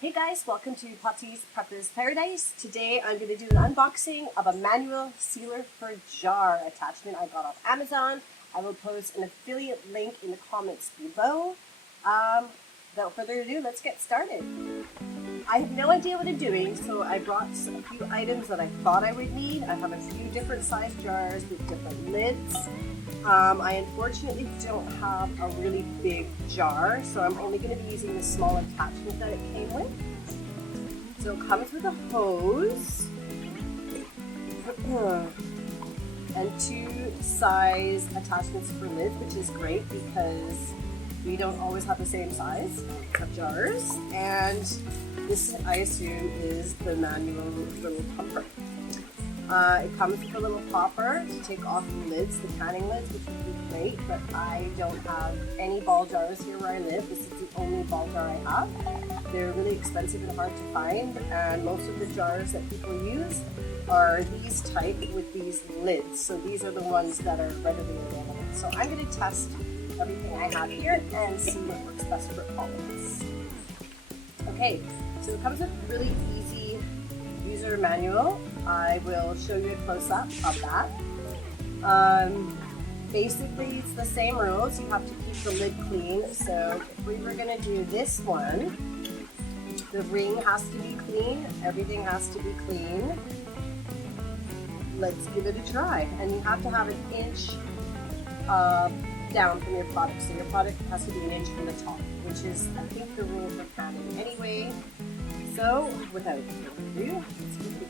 Hey guys, welcome to Patti's Prepper's Paradise. Today I'm going to do an unboxing of a manual sealer for jar attachment I got off Amazon. I will post an affiliate link in the comments below. Without further ado, let's get started. I have no idea what I'm doing, so I brought a few items that I thought I would need. I have a few different size jars with different lids. I unfortunately don't have a really big jar, so I'm only going to be using the small attachment that it came with. So it comes with a hose and two size attachments for lids, which is great because we don't always have the same size of jars. And this, I assume, is the manual little pumper. It comes with a little popper to take off the lids, the canning lids, which would be great, but I don't have any ball jars here where I live. This is the only ball jar I have. They're really expensive and hard to find, and most of the jars that people use are these type with these lids. So these are the ones that are readily available. So I'm going to test everything I have here and see what works best for all of us. Okay, so it comes with a really easy user manual. I will show you a close-up of that. Basically, it's the same rules. You have to keep the lid clean. So if we were going to do this one, the ring has to be clean. Everything has to be clean. Let's give it a try. And you have to have an inch down from your product. So your product has to be an inch from the top, which is, I think, the rule for canning anyway. So without further ado, let's begin.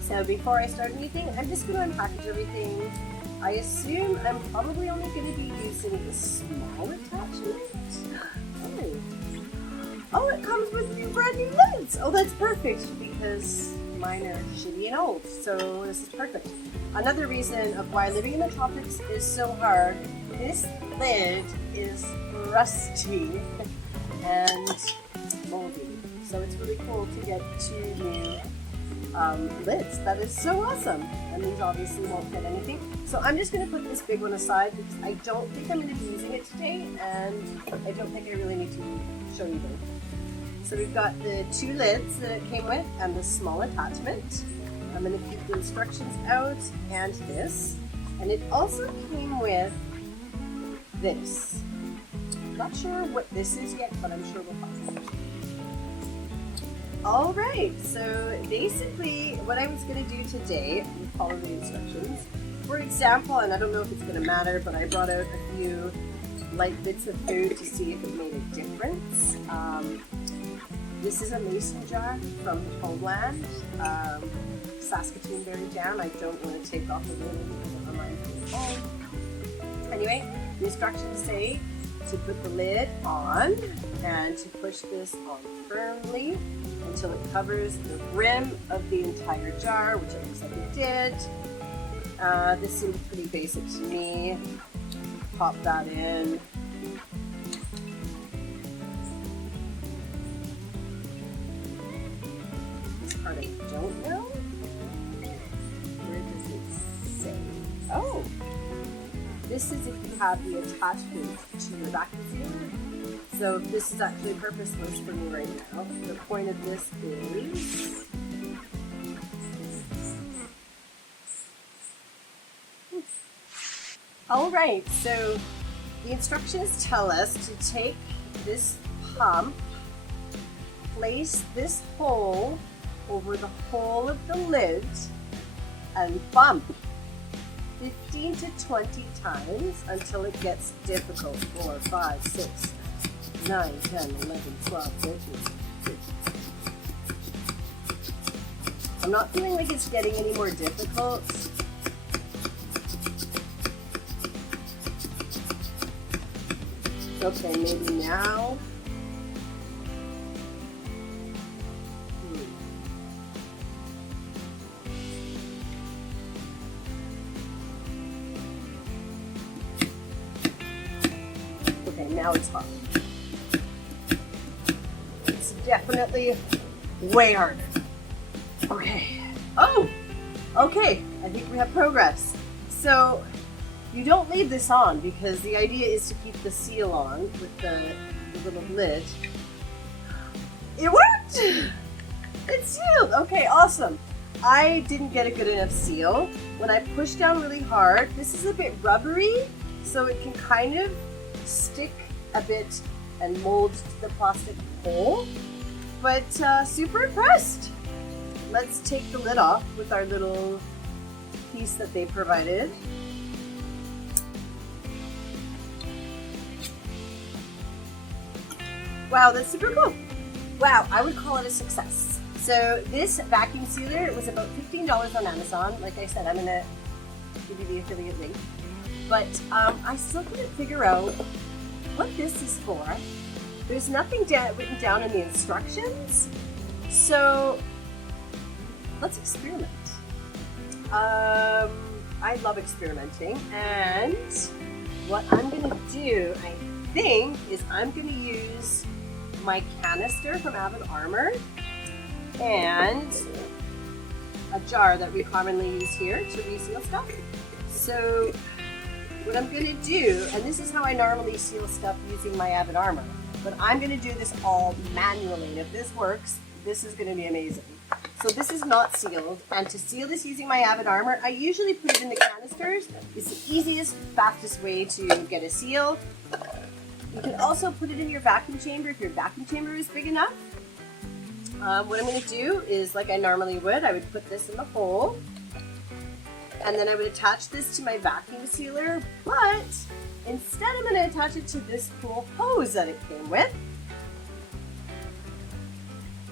So before I start anything, I'm just going to unpackage everything. I assume I'm probably only going to be using the small attachment. Oh, it comes with new brand new lids. Oh, that's perfect because mine are shitty and old. So this is perfect. Another reason of why living in the tropics is so hard, this lid is rusty and moldy. So it's really cool to get two new lids. That is so awesome. And these obviously won't fit anything. So I'm just going to put this big one aside because I don't think I'm going to be using it today, and I don't think I really need to show you them. So we've got the two lids that it came with and the small attachment. I'm going to keep the instructions out and this. And it also came with this. I'm not sure what this is yet, but I'm sure we'll find it. Alright, so basically what I was going to do today, we follow the instructions. For example, and I don't know if it's going to matter, but I brought out a few light bits of food to see if it made a difference. This is a mason jar from Homeland, Saskatoon Berry Jam. I don't want to take off the lid because it reminds me of home. Anyway, the instructions say to put the lid on and to push this on firmly until it covers the rim of the entire jar, which it looks like it did. This seemed pretty basic to me. Pop that in. This part I don't know. Where does it say? Oh! This is if you have the attachment to your vacuum sealer. So this is actually purposeless for me right now. The point of this is alright, so the instructions tell us to take this pump, place this hole over the hole of the lid, and pump 15 to 20 times until it gets difficult. 4, 5, 6, 9, 10, 11, 12, 13, 14. I'm not feeling like it's getting any more difficult. Okay, maybe now. Okay, now it's fine. It's definitely way harder. Okay. Oh! Okay, I think we have progress. So You don't leave this on because the idea is to keep the seal on with the little lid. It worked! It's sealed! Okay, awesome. I didn't get a good enough seal. When I push down really hard, this is a bit rubbery, so it can kind of stick a bit and mold to the plastic hole. But super impressed. Let's take the lid off with our little piece that they provided. Wow, that's super cool. Wow, I would call it a success. So this vacuum sealer was about $15 on Amazon. Like I said, I'm gonna give you the affiliate link. But I still couldn't figure out what this is for. There's nothing written down in the instructions. So let's experiment. I love experimenting, and what I'm gonna do, I think, is I'm gonna use my canister from Avid Armor and a jar that we commonly use here to reseal stuff. So what I'm gonna do, and this is how I normally seal stuff using my Avid Armor, but I'm gonna do this all manually, and if this works, this is gonna be amazing. So this is not sealed, and to seal this using my Avid Armor, I usually put it in the canisters. It's the easiest, fastest way to get a seal. You can also put it in your vacuum chamber if your vacuum chamber is big enough. What I'm going to do is, like I normally would, I would put this in the hole, and then I would attach this to my vacuum sealer, but instead I'm going to attach it to this cool hose that it came with,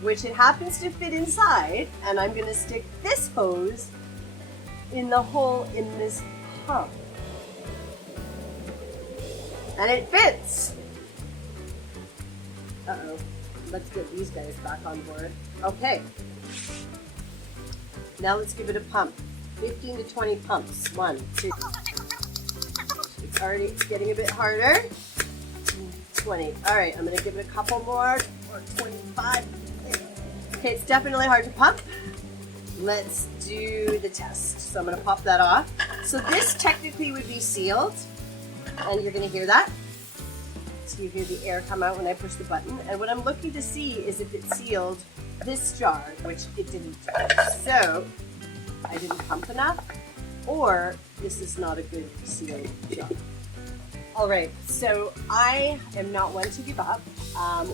which it happens to fit inside, and I'm going to stick this hose in the hole in this pump. And it fits! Uh-oh. Let's get these guys back on board. Okay. Now let's give it a pump. 15 to 20 pumps. 1, 2. It's already getting a bit harder. 20. Alright, I'm going to give it a couple more. Or 25. Okay, it's definitely hard to pump. Let's do the test. So I'm going to pop that off. So this technically would be sealed. And you're going to hear that. So you hear the air come out when I push the button. And what I'm looking to see is if it sealed this jar, which it didn't. So I didn't pump enough, or this is not a good sealed jar. All right, so I am not one to give up.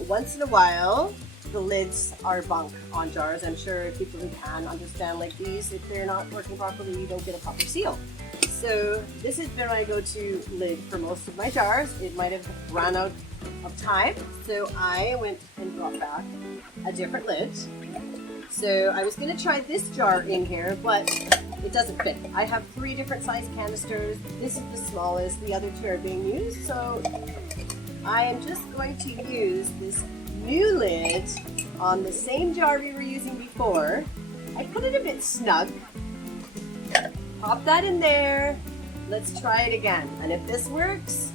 Once in a while, the lids are bunk on jars. I'm sure people who can understand like these, if they're not working properly, you don't get a proper seal. So this has been my go-to lid for most of my jars. It might have run out of time, so I went and brought back a different lid. So I was going to try this jar in here, but it doesn't fit. I have 3 different size canisters. This is the smallest. The other 2 are being used, so I am just going to use this new lid on the same jar we were using before. I put it a bit snug. Pop that in there. Let's try it again. And if this works,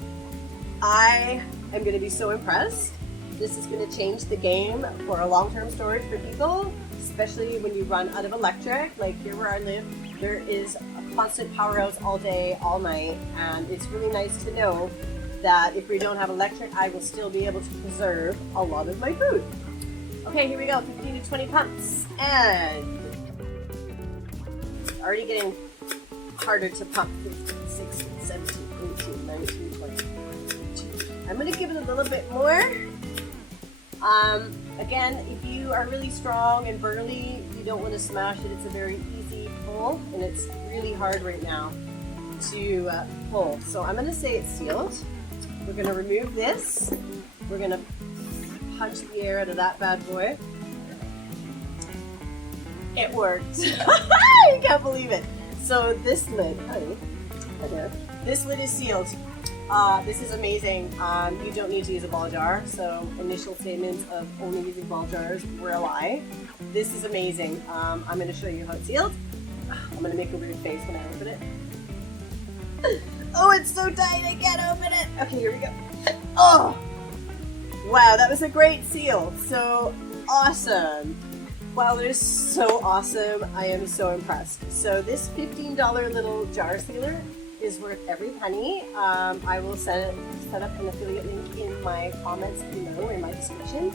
I am going to be so impressed. This is going to change the game for a long-term storage for people, especially when you run out of electric. Like here where I live, there is a constant power outs all day, all night, and it's really nice to know that if we don't have electric, I will still be able to preserve a lot of my food. Okay, here we go, 15 to 20 pumps, and it's already getting harder to pump. 15, 16, 17, 18, 19, 20. I'm going to give it a little bit more. Again, if you are really strong and burly, you don't want to smash it. It's a very easy pull, and it's really hard right now to pull. So I'm going to say it's sealed. We're going to remove this. We're going to punch the air out of that bad boy. It worked. I can't believe it. So this lid, honey, this lid is sealed. This is amazing. You don't need to use a ball jar, so initial statements of only using ball jars were a lie. This is amazing. I'm going to show you how it's sealed. I'm going to make a weird face when I open it. Oh, it's so tight, I can't open it. Okay, here we go. Oh, wow, that was a great seal. So awesome. Wow, that is so awesome. I am so impressed. So this $15 little jar sealer is worth every penny. I will set up an affiliate link in my comments below in my description.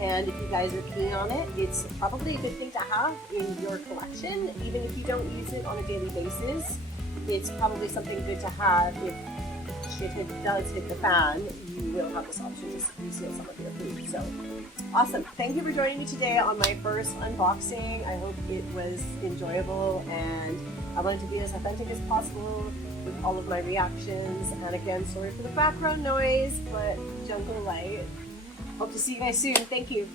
And if you guys are keen on it, it's probably a good thing to have in your collection. Even if you don't use it on a daily basis, it's probably something good to have. If shit does hit the fan, you will have this option to reseal some of your food. So awesome. Thank you for joining me today on my first unboxing. I hope it was enjoyable, and I wanted to be as authentic as possible with all of my reactions. And again, sorry for the background noise, but jungle light. Hope to see you guys soon. Thank you.